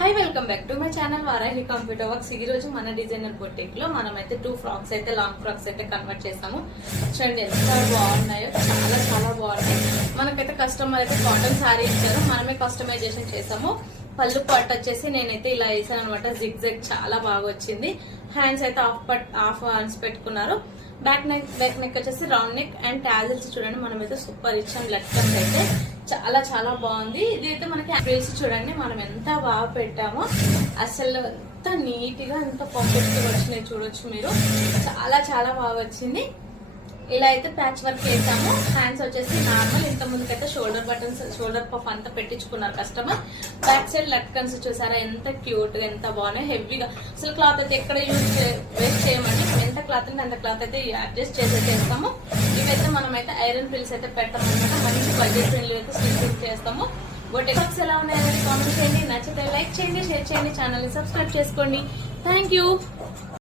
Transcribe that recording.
Hi welcome back to my channel Varahi computer works. ఈ రోజు మన డిజైనర్ బొటిక్ లో మనమైతే 2 ఫ్రాక్స్ అయితే లాంగ్ ఫ్రాక్స్ అయితే కన్వర్ట్ చేసాము. చూడండి ఎంత బాగున్నాయో, చాలా చాలా బాగున్నాయి. మనకైతే కస్టమర్ అయితే కాటన్ శారీ ఇచ్చారు, మనమే కస్టమైజేషన్ చేసాము. పళ్ళు పార్ట్ వచ్చేసి నేనైతే ఇలా వేసాను అనమాట. జిగ్ జెగ్ చాలా బాగా వచ్చింది. హ్యాండ్స్ అయితే హాఫ్ హ్యాండ్స్ పెట్టుకున్నారు. బ్యాక్ నెక్ వచ్చేసి రౌండ్ నెక్ అండ్ టాజిల్స్ చూడండి మనమైతే సూపర్ ఇచ్చాం. లెక్కన్స్ అయితే చాలా చాలా బాగుంది. ఇది అయితే మనకి ఫ్రిల్స్ చూడండి మనం ఎంత బాగా పెట్టామో, అసలు ఎంత నీట్ గా ఎంత పర్ఫెక్ట్ గా వచ్చినాయి చూడొచ్చు మీరు. చాలా చాలా బాగా వచ్చింది. ఇలా అయితే ప్యాచ్ వర్క్ చేసాము. హ్యాండ్స్ వచ్చేసి నార్మల్, ఇంత ముందుకైతే షోల్డర్ బటన్స్, షోల్డర్ పఫ్ అంతా పెట్టించుకున్నారు కస్టమర్. బ్యాక్ సైడ్ లట్కన్స్ చూసారా ఎంత క్యూట్ గా ఎంత బాగున్నాయి. హెవీగా అసలు క్లాత్ అయితే ఎక్కడ వేస్ట్ చేయమండి. ఎంత క్లాత్ అంటే అంత క్లాత్ అయితే అడ్జస్ట్ చేసేస్తాము. ఇవైతే మనమైతే ఐరన్ ఫ్రిల్స్ అయితే పెట్టామన్నమాట. మంచి బడ్జెట్ ఫ్రెండ్లీ అయితే స్టిచ్ చేస్తాము. బొటిక్ వర్క్స్ ఎలా ఉన్నాయని కామెంట్ చేయండి. నచ్చితే లైక్ చేయండి, షేర్ చేయండి, ఛానల్ ని సబ్స్క్రైబ్ చేసుకోండి. Thank you.